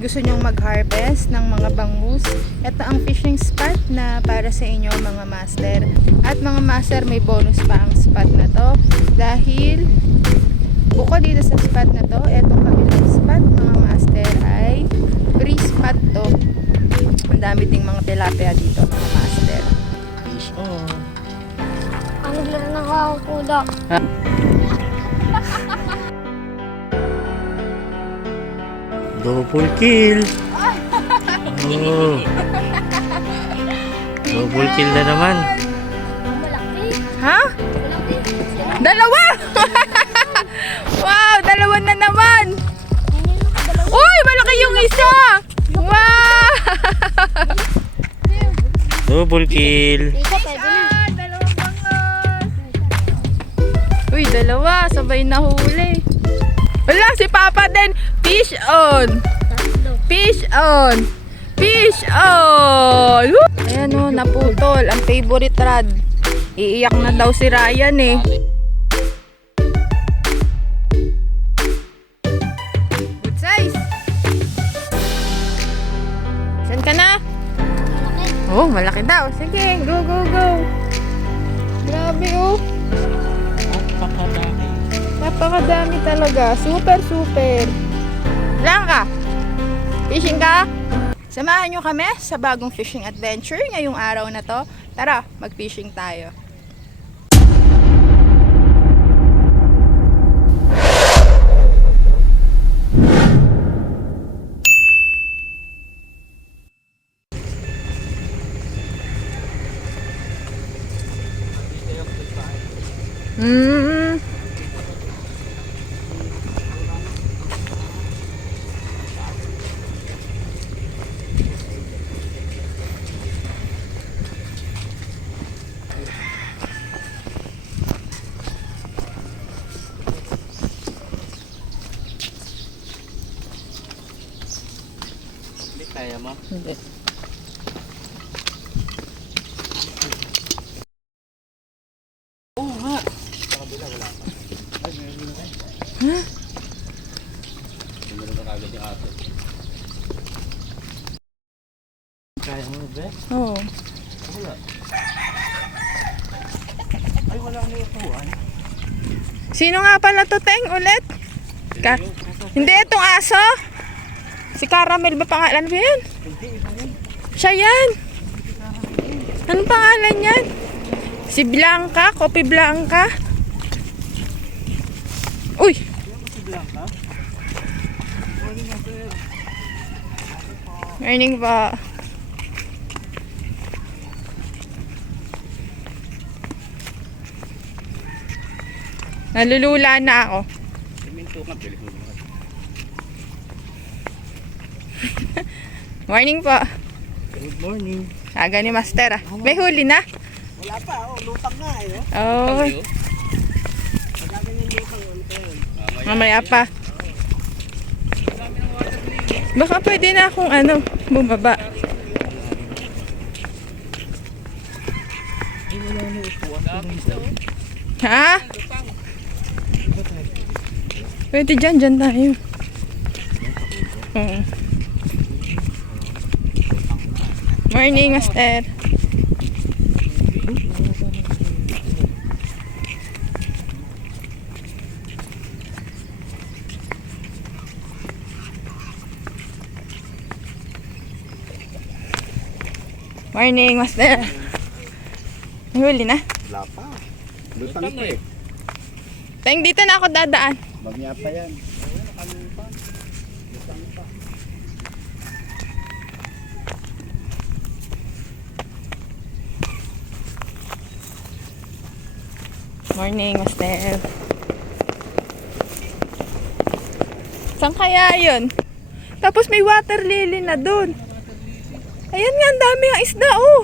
gusto nyong mag-harvest ng mga bangus, ito ang fishing spot na para sa inyo mga master. At mga master, may bonus pa ang spot na to dahil bukod dito sa spot na to, etong kabilang spot mga master ay free spot to. Ang dami ding mga tilapia dito mga master. Fish on. Ano na nakakakuda? Double kill. Oh. Double kill na naman. Malaki. Ha? Malaki. Dalawa! Wow! Dalawa na naman! Yan yung nakadalawa. Uy! Malaki yung isa! Wow! Double kill. Isa pwede na. Dalawang bangos! Uy, dalawa! Sabay na huli. Wala, si Papa din! Fish on! Tatlo. Fish on! Fish on! Woo! Ayan o, naputol. Ang favorite rod. Iiyak na daw si Ryan eh. Good size! Saan ka na? Malaki. Oh, malaki daw. Sige, go, go, go. Grabe oh. Napakadami. Napakadami talaga. Super, super. Blanca, fishing ka? Samahan nyo kami sa bagong fishing adventure ngayong araw na to. Tara, mag-fishing tayo. Hindi kaya mo. Hindi. Oo nga. Kaya mo ba? Oo. Wala. Ay, wala akong upuan. Sino nga pala to, Teng, ulit? Hindi, itong aso. Si Caramel ba pangalan ba yan? Hindi, iba yun. Siya yan. Anong pangalan yan? Si Blanca, Coffee Blanca. Uy! Si Blanca? Morning pa. Nalulula na ako. Siminto ka, bilis mo. Morning po. Good morning. Aga ni Master ah. May huli na? Wala pa, lutang nga eh. Oh, Magagawin yung lutang, ano pa yun? mamaya pa. Baka pwede na akong bumaba. Ay, wala na upuan. Ha? Pwede dyan tayo. Oo. Morning, Master. Morning, Master. May huli na. Wala pa. Lutang pa eh. Teng, dito na ako dadaan. Bagya pa yan. Nakalutang. Lutang pa. Morning, Master. Saan kaya yun? Tapos may water lily na dun. Ayan nga, ang dami ang isda, oh.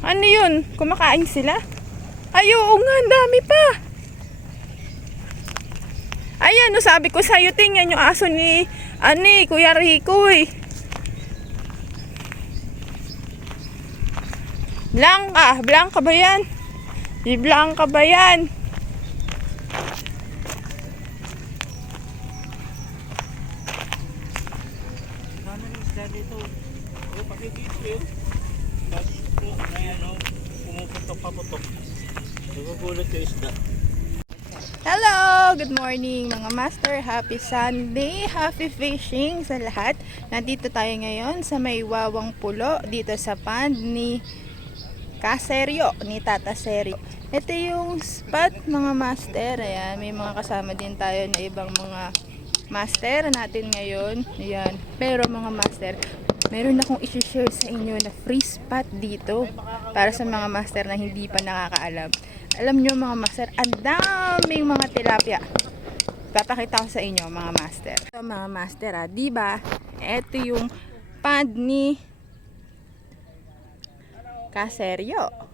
Ano yun? Kumakain sila? Ay, oo nga, ang dami pa. Ayan, no, sabi ko sa'yo, tingnan yung aso ni, Kuya Rico, eh. Blanca ba yan? Si Blanca ba yan? isda dito. O, pati dito eh. Tapos, may ano, pumuputok-paputok. Nagugulat yung isda. Hello! Good morning mga master. Happy Sunday. Happy fishing sa lahat. Nandito tayo ngayon sa may Wawang Pulo dito sa pond ni Kaseryo, ni Tata Seryo. Ito yung spot mga master. Ayan, may mga kasama din tayo na ibang mga master natin ngayon. Ayan. Pero mga master, meron akong i-share sa inyo na free spot dito para sa mga master na hindi pa nakakaalam. Alam nyo mga master, ang daming mga tilapia. Papakita ko sa inyo mga master. Ito mga master diba? Ito yung pond ni Kaseryo.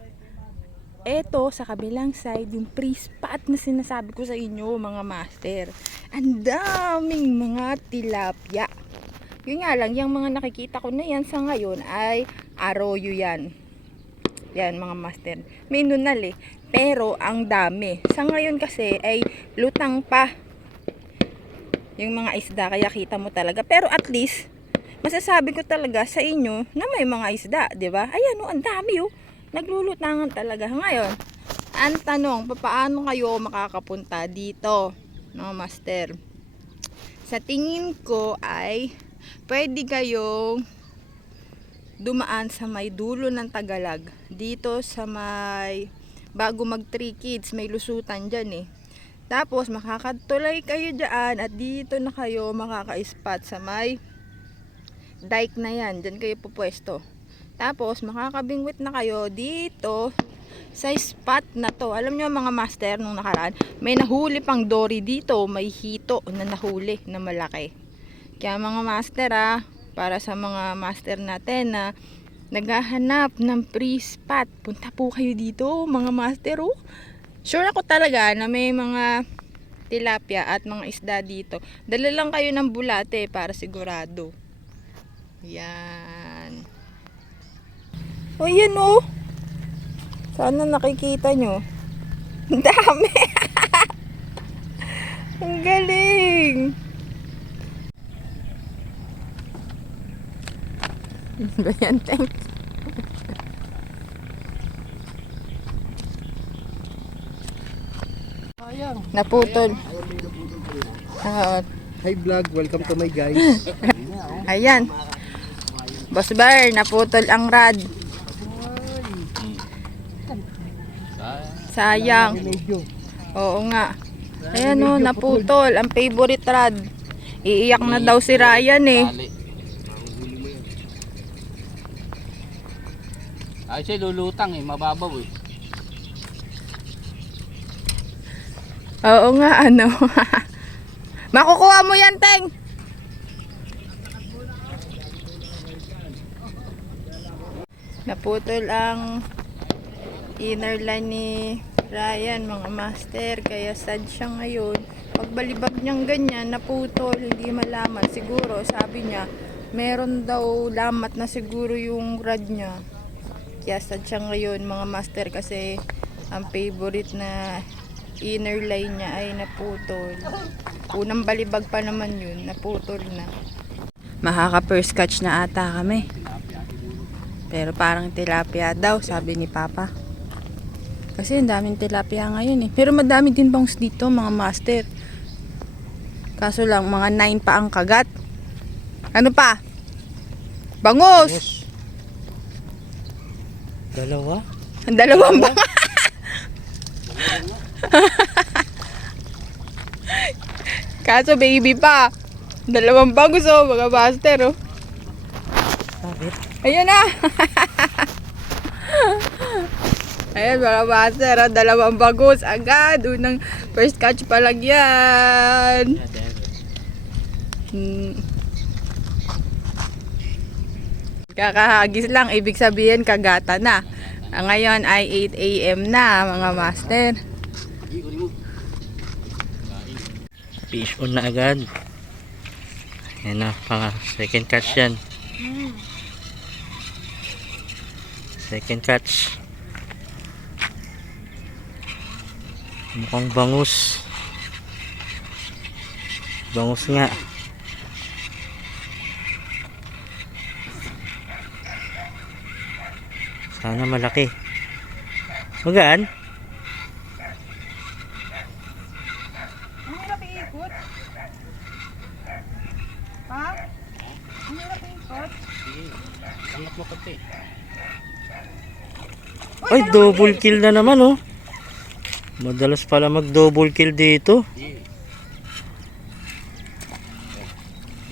Ito sa kabilang side yung free spot na sinasabi ko sa inyo mga master. Ang daming mga tilapia. Yun nga lang, yung mga nakikita ko na yan sa ngayon ay arroyo yan. Yan mga master. May nunal eh. Pero ang dami. Sa ngayon kasi ay lutang pa yung mga isda. Kaya kita mo talaga. Pero at least, masasabi ko talaga sa inyo na may mga isda. Diba? Ayan o, ang dami o. Naglulutangan talaga. Ngayon, ang tanong, paano kayo makakapunta dito? No, master. Sa tingin ko ay pwede kayong dumaan sa may dulo ng Tagalag. Dito sa may bago mag 3 kids, may lusutan dyan eh. Tapos makakatulay kayo dyan at dito na kayo makaka-spot sa may dike na yan. Dyan kayo pupwesto. Tapos makakabingwit na kayo dito sa spot na to. Alam nyo mga master, nung nakaraan, may nahuli pang dory dito. May hito na nahuli na malaki. Kaya mga master para sa mga master natin na naghahanap ng free spot, punta po kayo dito mga master. Sure ako talaga na may mga tilapia at mga isda dito. Dala lang kayo ng bulate para sigurado. Yan. O yan o. Sana nakikita nyo. Ang dami. Ang galing. Ba yan, Teng? Sayang. Naputol. Hi vlog, welcome to my guys. Ayan. Boss Bar, naputol ang rad. Sayang. Oo nga. Ayan o, naputol. Ang favorite rad. Iiyak na daw si Ryan eh. Ay, siya lulutang eh, mababaw eh. Oo nga, ano. Makukuha mo yan, Teng. Naputol ang inner line ni Ryan, mga master. Kaya sad siya ngayon. Pagbalibag niyang ganyan, naputol, hindi malaman. Siguro, sabi niya, meron daw lamat na siguro yung rod niya. Kaya sad siya ngayon, mga master, kasi ang favorite na inner line niya ay naputol. Unang balibag pa naman yun, naputol na. Makaka first catch na ata kami. Pero parang tilapia daw, sabi ni Papa. Kasi ang daming tilapia ngayon eh. Pero madami din bangus dito mga master. Kaso lang, mga 9 pa ang kagat. Ano pa? Bangus! Dalawa? Ang dalawang bangus. Kaso baby pa. Dalawang bangus mga master oh. Bakit? Ayan na. Ayan mga master, dalawang bangus agad. Unang first catch pa lang yan. Kakahagis lang, ibig sabihin kagata na. Ngayon ay 8 AM na mga master. Fish on na agad. Yan na, pang second catch yan. Second catch. Mukhang bangus. Bangus nga. Sana malaki. Magaan? Ang hirap iikot. Pa? Ang hirap iikot. Sige. Angat mo konti. Uy, Ay, double kill na naman oh. Madalas pala mag double kill dito.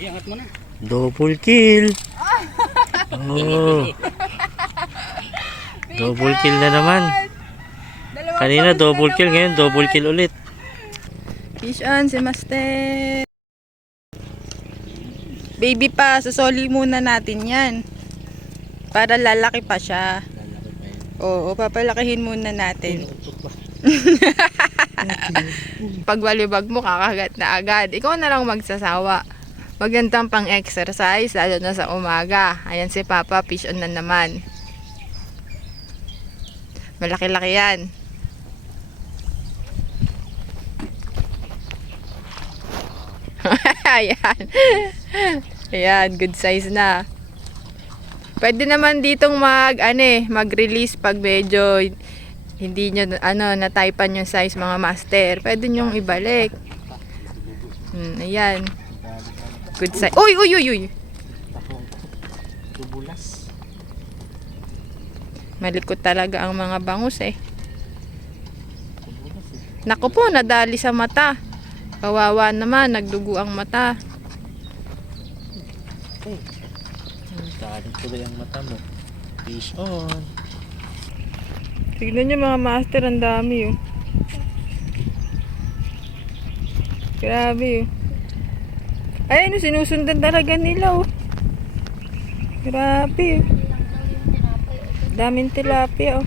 Iangat mo na. Double kill. Oh. Double kill na naman. Dalawang Kanina bangus na double kill, naman. ngayon double kill ulit. Fish on si Master. Baby pa, susoli muna natin yan. Para lalaki pa siya. Oo, papalakihin muna natin. Pag walibag mo, kakagat na agad. Ikaw na lang magsasawa. Magandang pang-exercise, lalo na sa umaga. Ayan si Papa, fish on na naman. Malaki-laki yan. Ayan. Ayan, good size na. Pwede naman ditong mag-release pag medyo hindi nyo nataypan yung size mga master. Pwede nyong ibalik. Ayan. Good size. Uy, uy, uy, uy. Tubulas. Malikot talaga ang mga bangus eh. Naku po, nadali sa mata. Kawawa naman, nagdugo ang mata. Galing tuloy ang mata mo. Fish on. Tignan nyo mga master, ang dami oh. Grabe oh. Ay, sinusundan talaga nila oh. Grabe oh. Daming tilapia oh.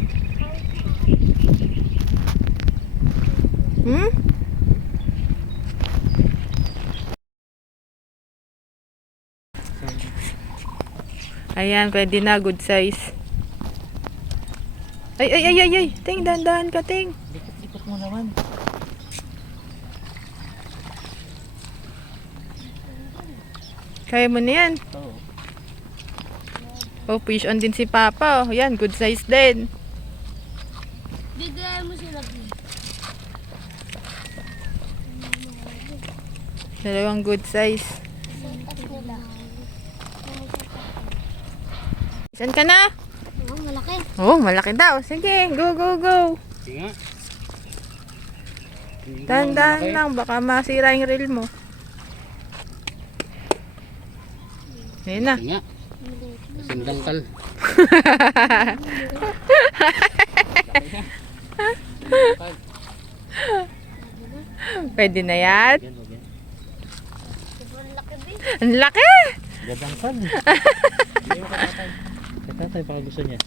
Ayan, pwede na, good size. Ay, ay, ay, ay, ay. Ting, dahan-dahan ka, Ting. Likot-likot mo naman. Kaya mo na yan. Oo. Oh, fish on din si Papa. Oh, yan, good size din. Bigay mo sila. Dalawang good size. At nila. Saan ka na? Oo, malaki. Oh, malaki daw. Sige, go, go, go. Tinga. Dahan-dahan lang, baka masira yung reel mo. Ayan na. Tinga. Sindangkal. Pwede na yan. Sobrang laki din. Ang laki! Gadangkal. Hindi mo katatay. Katatay baka gusto niya.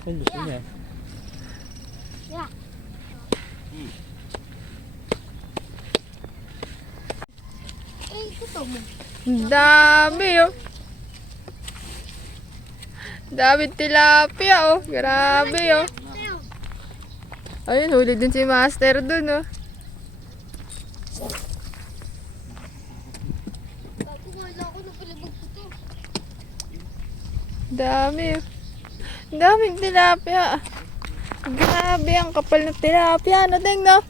Kung gusto niya. Yeah. Ito mo. Ang dami oh. Dami tilapia oh. Grabe oh. Ayun, huli din si Master dun oh. Kumain ako ng palibag ko to. Dami oh. Daming tilapia. Grabe, ang kapal ng tilapia. Ano ding no?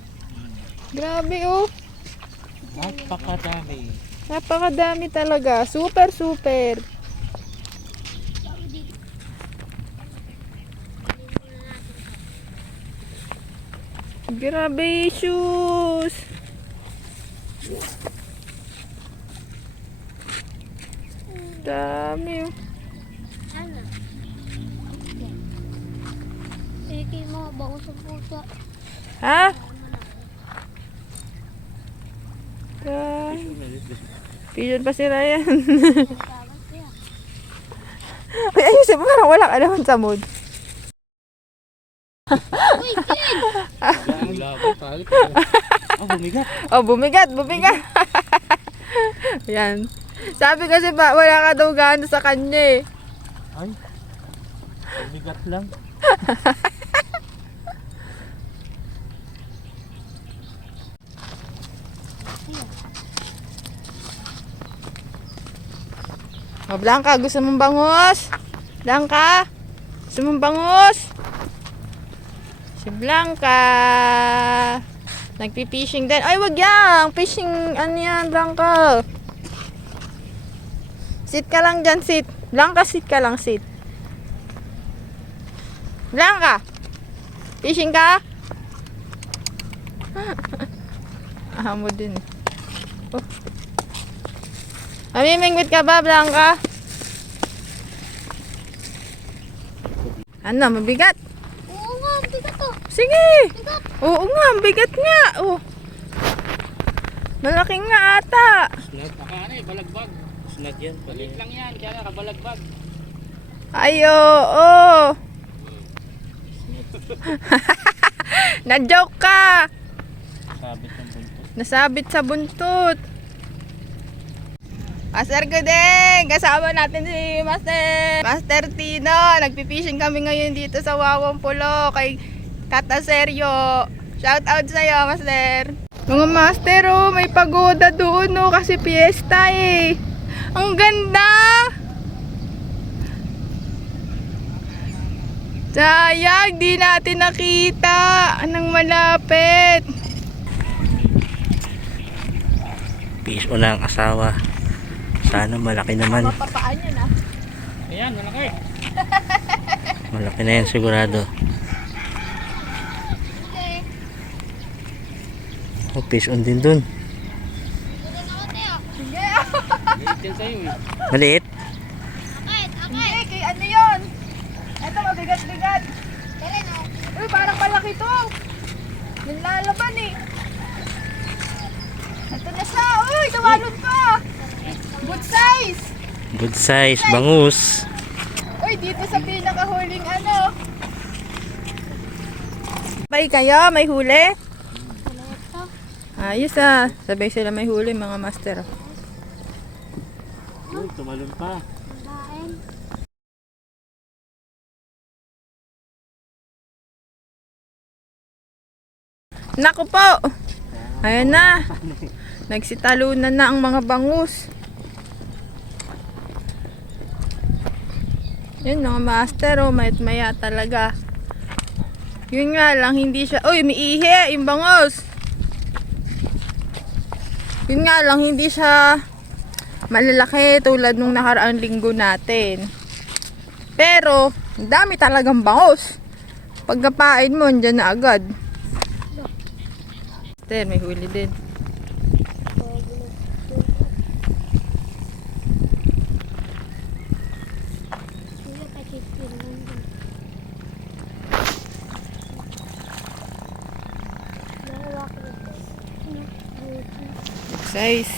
Grabe oh. Napakadami. Napakadami talaga. Super, super. Grabe, shoes. Dami oh. Ano? Sige, mga bango sa pusa. Ha? Dami. Pigeon pa si Ryan. Tawag kaya. Ay, ayusin mo. Parang wala ka naman sa mood. Uy, kid! Ang labo, palit. Oh, bumigat. Oh, bumigat, bumigat. Yan. Sabi kasi ba, wala ka daw gana sa kanya eh. Ay. Bumigat lang. Oh, Blanca, gusto mong bangus? Blanca? Gusto mong bangus? Si Blanca. Nagpi-fishing din. Ay, wag yan. Fishing, ano yan, Blanca. Sit ka lang dyan, sit. Blanca, sit ka lang, sit. Blanca. Fishing ka? Ahamo din. Oh. Mamimingwit ka ba, Blanca? Ano, mabigat? Oo nga, bigat to. Sige! Bigat. Oo nga, ang bigat nga. Oh. Malaking nga ata. Snag. Baka ano eh, balagbag. Snag yan. Balik lang yan, kaya kabalagbag. Ay, oo. Na-joke ka. Sabit ng buntot. Nasabit sa buntot. Master Gudeng, kasama natin si Master Tino. Nagpipishing kami ngayon dito sa Wawang Pulo kay Tata Seryo. Shout out sa'yo, Master. Mga Master, oh, may pagoda doon, oh, kasi piyesta eh. Ang ganda! Sayang, di natin nakita ng malapit. Fish o na ang asawa. Sana malaki naman. Mapapaan yan ah. Ayan, malaki. Malaki na yan sigurado. Okay. Oh, fish on din dun. Ito na ako, Teo. Sige. Maliit yan sa'yo eh. Maliit? Akit, Hindi, akit. kay ano yun? Ito, mabigat-bigat. Tara na. Uy, parang malaki to. Nilalaban eh. Ito na siya. Uy, tumalon pa. Good size. Good size, bangus. Uy, dito sa pinakahuling ano. Bay kayo, may huli? Wala ito. Ayos ah. Sabay sila may huli mga master. Uy, tumalon pa. Bain. Naku po. Ayan na. Nagsitalunan na ang mga bangus. Yun mga master, oh, mayat maya talaga. Yun nga lang, hindi siya, uy, may ihi, yung bangus. Yun nga lang, hindi siya malalaki tulad nung nakaraang linggo natin. Pero, ang dami talagang bangus. Pagkapain mo, andyan na agad. Master, may huli din. Kuya, pakipin lang din. Nahawak ko ito. Big size.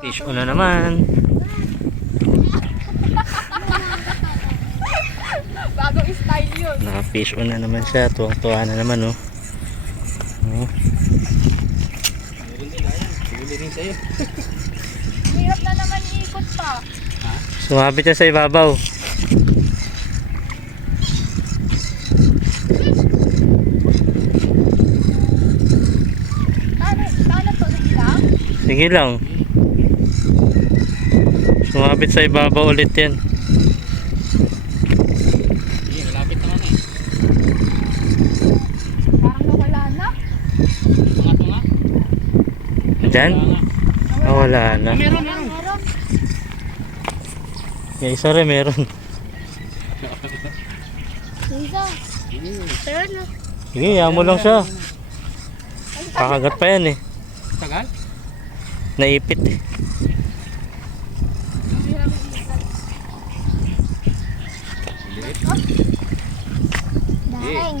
Fish o na naman. Bagong style yun. Naka-fish on na naman siya. Tuwang-tuwa na naman, oh. Oh. Hirap na naman iikot pa. Sumabit siya sa ibabaw. Paano to? Sige lang? Sige lang. Sumabit sa ibabaw ulit yan. Sige, malapit naman eh. Parang nawala na. Tunga-tunga. Diyan? Ah, wala na. Meron. May isa rin meron. Isa. Tara na. Sige, yaman mo lang siya. Kakagat pa yan eh. Tagal? Naipit eh. Daing.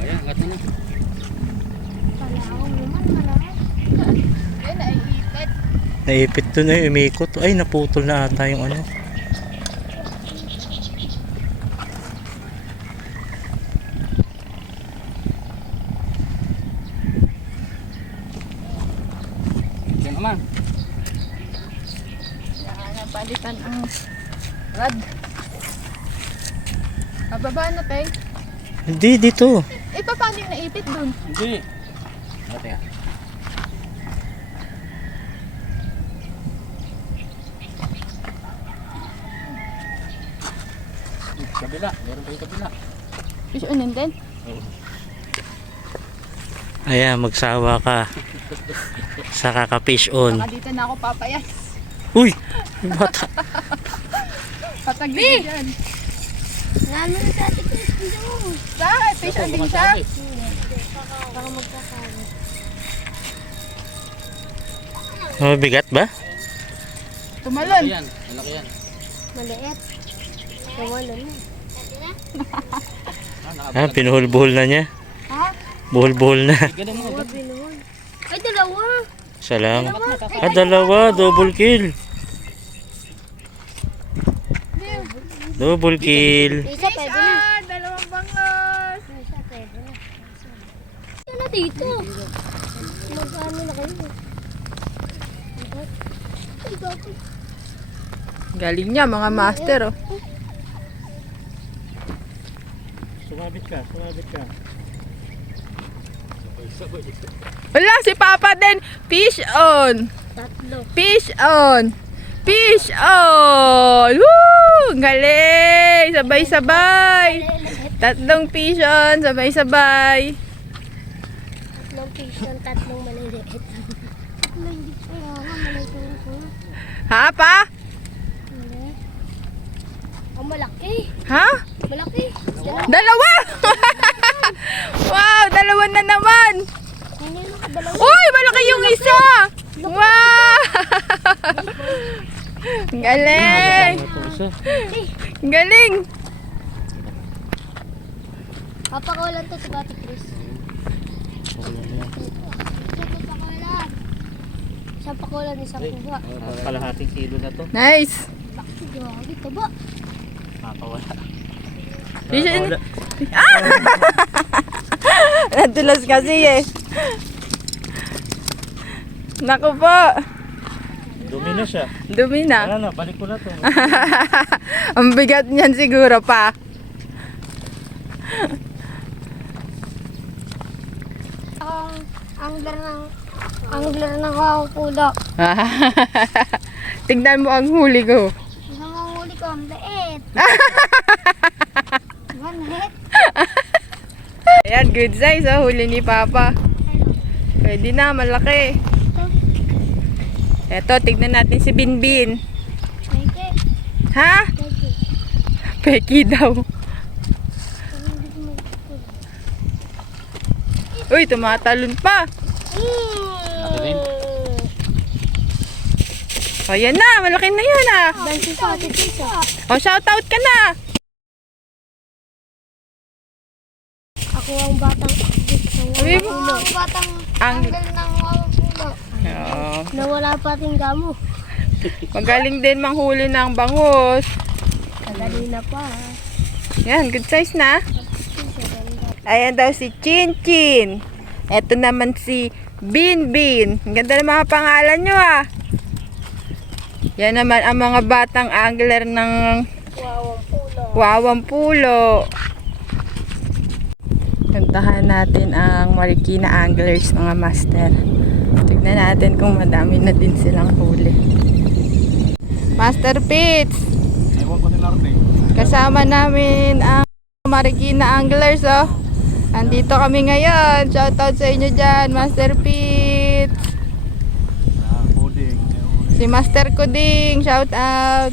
Ayan, angat mo na. Pala ako naman malaki. Ayun, naiipit. Naipit to na umikot. Ay, naputol na ata yung ano. Diyan naman. Yan, palitan ang rod. Pababa na, Peg. Hindi, dito. Eh, paano yung naipit dun? Hindi. Ate ah. kabila. Meron pa yung kabila. Fish on din. Ayan, magsawa ka. Sa kaka-fish on. Baka dito na ako papayas. Uy! Bata. Patag din dyan. Ano na dati ko dito? Saan? Fish on din siya? Baka magkakaroon. Mabigat ba? Tumalon. Yan. Malaki yan. Maliit. Tumalon na. Ah, pinuhul-buhul na niya. Ha? Buhul-buhul na. Ganun mo. Dalawa binuhol. Ay, dalawa. Isa lang. Ah, dalawa. Double kill. Double kill. Isa pwede na. Dalawang bangos. Isa pwede na. Yan na dito. Mag-ano na kayo. Ay, gabi. Galing niya mga master oh. Sumabit ka, sumabit ka. Wala si Papa din. Fish on. Tatlo. Fish on. Fish on. Woo! Galing. Sabay-sabay. Tatlong fish on. Sabay-sabay. Tatlong fish yung tatlong maliliit. Tatlo hindi kaya nga maliliit ko. Ha pa? Maliit. Ang malaki. Ha? Malaki. Dalawa. Wow, dalawa na naman. Hindi mo dalawa. Uy, malaki yung isa. Wow. Galing. Galing. Papakawalan to si Bati Chris. Papakawalan. Isang pakawalan, isang kuha. Kalahating kilo na to. Nice. Gagi, taba. Nakawala. Fish on. Nadulas kasi eh. Naku po. Dumi na siya. Dumi na. Ano na, balik ko na to. Ang bigat niyan siguro pa. Angler ng kakulo. Tignan mo ang huli ko. Isang huli ko, ang liit. One hit. Ayan, good size oh, huli ni Papa. Pwede na, malaki. Eto, tignan natin si Binbin. Pwede. Ha? Pwede. Peki daw. Uy, tumatalon pa. O, yan na, malaki na yan ah. Dansi sa atin dito. O, shoutout ka na. Ako ang batang Sabi mo. ang batang Ang- angler ng kakulo. Oo. Nawala pa rin gamo. Magaling din manghuli ng bangus. Madali na pa. Yan, good size na. Ayan daw si Chin Chin. Eto naman si Bin Bin. Ang ganda ng mga pangalan nyo ah. Yan naman ang mga batang angler ng Wawang Pulo. Kantahan natin ang Marikina Anglers mga master. Tignan natin kung madami na din silang huli. Master Pits. Ewan ko nila rin. Kasama namin ang Marikina Anglers oh. Andito kami ngayon. Shoutout sa inyo dyan, Master Pete. Si Master Kuding, shoutout.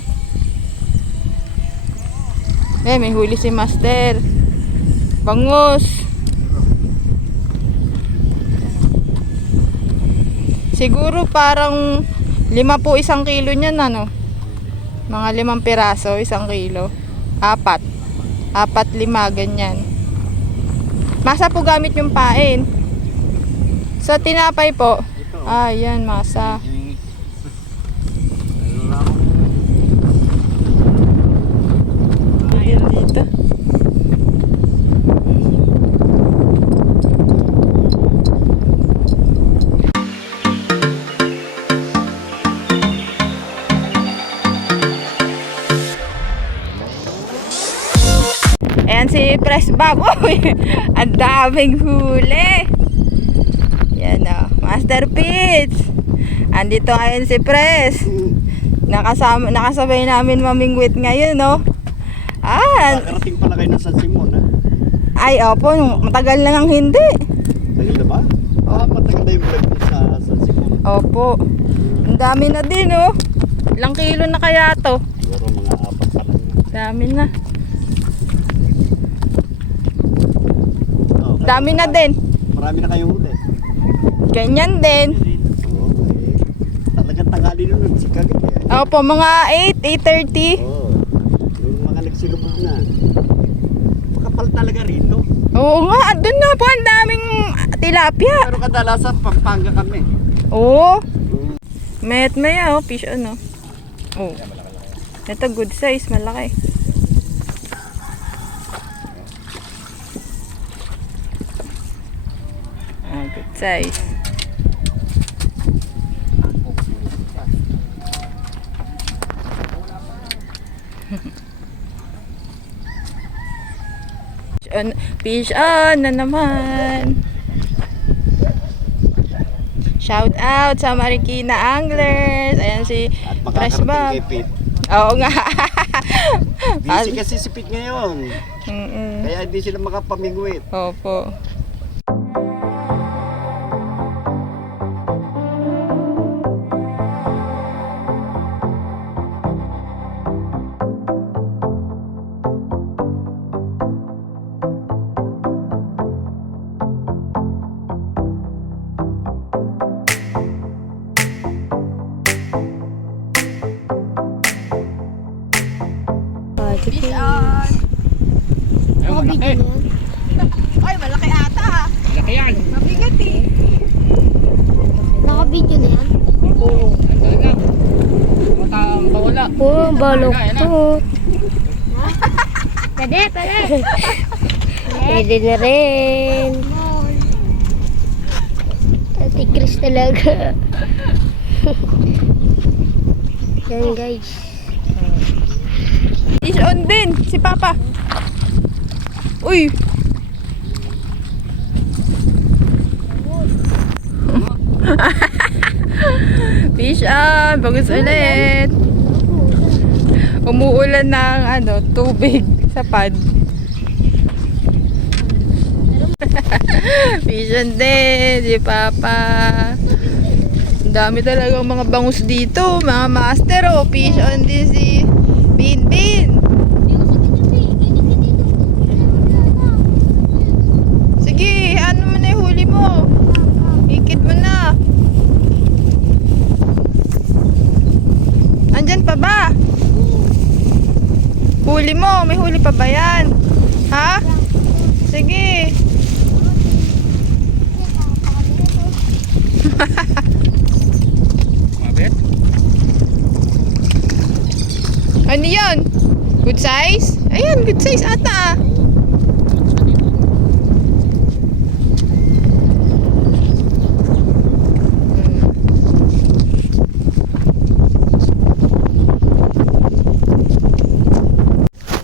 May huli si Master. Bangus. Siguro parang 5 po 1 kilo niyan ano. Mga 5 piraso, 1 kilo. 4. 4, 5, ganyan. Masa po gamit yung pain. So, tinapay po. Ah, yan, masa. Ayan dito. Ayan si Press Bob. Uy, ang daming huli. Yan o, Master Pitch. Andito ngayon si Press. Nakasabay namin mamingwit ngayon, no? Nakarating pala kayo ng San Simon, ha? Ay, opo, matagal na nang hindi. Tagal na ba? Matagal na yung vlog mo sa San Simon. Opo. Ang dami na din, oh. Ilang kilo na kaya to? Siguro mga 4 pa lang. Dami na. Oh, Dami na din. Marami na kayong huli. Ganyan din. Okay. Talagang tanghali nun si Kagad. Opo, mga 8:30. Oo. Yung mga nagsilubog na. Makapal talaga rito. Oo nga, doon na po ang daming tilapia. Pero kadalasan Pampanga kami. Oo. Mayat maya, oh, fish on, oh. Oh. Ito, good size, malaki. Ah, good size. Fish on na naman. Shout out sa Marikina Anglers. Ayan si At Fresh Bob. makakarating kay Pete. Oo nga. Busy kasi si Pete ngayon. Mm-mm. Kaya hindi sila makapamingwit. Opo. Fish on. Ayun, malaki. Ay, malaki ata. Malaki yan. Mabigat eh. Naka-video na yan? Andun na. Matang pawala. Oo, balok Ayan na. to. Pwede. Pwede na rin. Ate Chris talaga. Yan guys. Fish on din, si Papa. Uy. Fish on, bagus ulit. Umuulan ng tubig sa pad. Fish on din, si Papa. Ang dami talagang mga bangus dito, mga master. Oh, fish on din si Bin. Sige, ano mo na yung huli mo? Ikit mo na. Andyan pa ba? Huli mo, may huli pa ba yan? Ha? Sige. Mabit. Ano yan? Good size? Ayan, good size ata.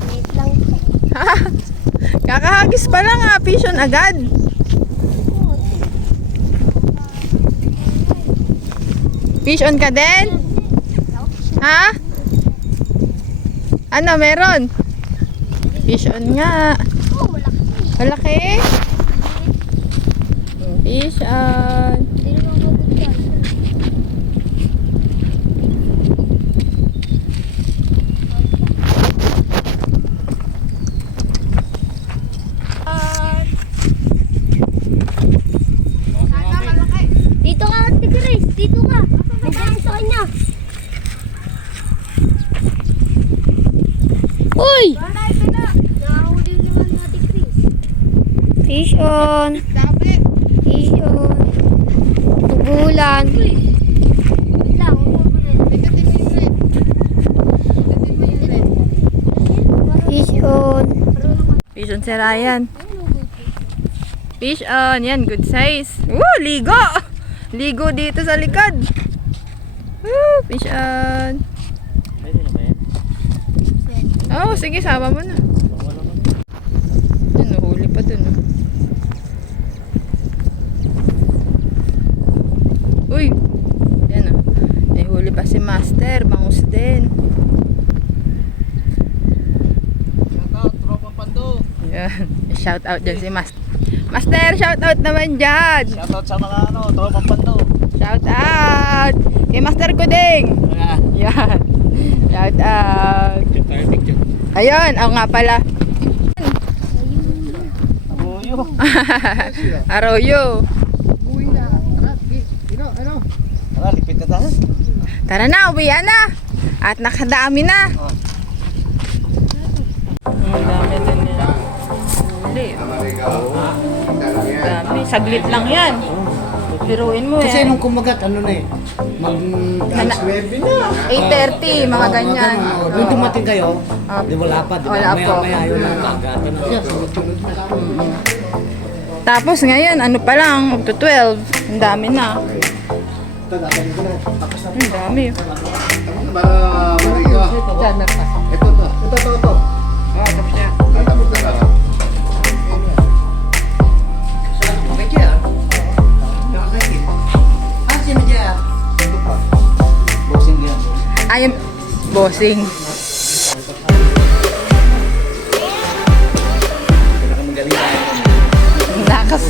Wait lang. Kakahagis pa lang ha, fish on agad. Fish on ka din? Ha? Ano, meron? Fish on nga. Oh, malaki. Malaki? Fish on. Hindi naman mabot guys. Dito ka, Ate Chris. Dito ka. Nandiyan sa kanya. Uy! Nakahuli naman ni Ate Chris. Fish on. Fish on. Tugulan. Fish on. Fish on si Ryan. Fish on. Yan, good size. Ligo! Ligo dito sa likod. Fish on. Pwede na ba yan? Oh, sige, sama mo na. Yan, nahuli pa dun. Uy! Yan o. Nahuli pa si Master. Bangus din. Ayan. Shout out dyan si Master. Master, shout out naman dyan. Shoutout sa mga tropang bando. Shout out. Kay Master Kuding. Yan. Shout out. Ayun, ako nga pala. Buyo. Arroyo. Tara, lipit na tayo. Tara na, uwian na. At nakadami na. Ang dami din nila. Huli. Dami. Saglit lang yan. Piruin mo Kasi yan. nung kumagat, ano na eh, mag-alas 9 na. 8:30, mga ganyan. Nung dumating kayo, di wala pa, di ba? Wala po. Maya yun ang kagatan na siya, sunod-sunod na. Tapos ngayon, ano pa lang, up to 12. Ang dami na. Tagatanin ko na, tapos na. Ang dami. Para Mariga. Diyan, nagpas. Ito to. Ito. Tapos niya. Tapos na lang. Okay, Jaya. Nakakaigit. Ah, sino Jaya? Ito pa. Bossing yan. Ayun, bossing. Pinakamagaling tayo. Nakas.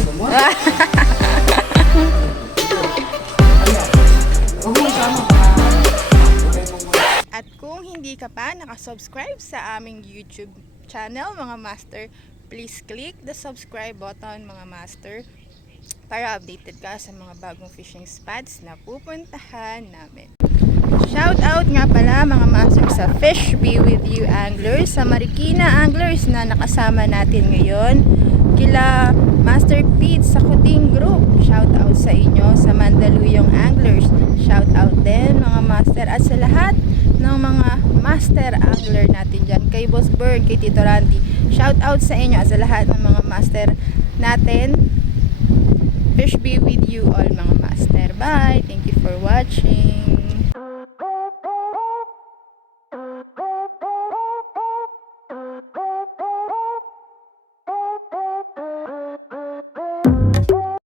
At kung hindi ka pa nakasubscribe sa aming YouTube channel, mga master, please click the subscribe button, mga master, para updated ka sa mga bagong fishing spots na pupuntahan namin. Shout out nga pala mga master sa Fish Be With You Anglers, sa Marikina Anglers na nakasama natin ngayon, kila Master Pete sa Kuding Group, shout out sa inyo, sa Mandaluyong Anglers, shout out din mga master, at sa lahat ng mga master angler natin dyan, kay Boss Bird, kay Tito Randy, shout out sa inyo, at sa lahat ng mga master natin. Fish be with you all mga master. Bye! Thank you for watching.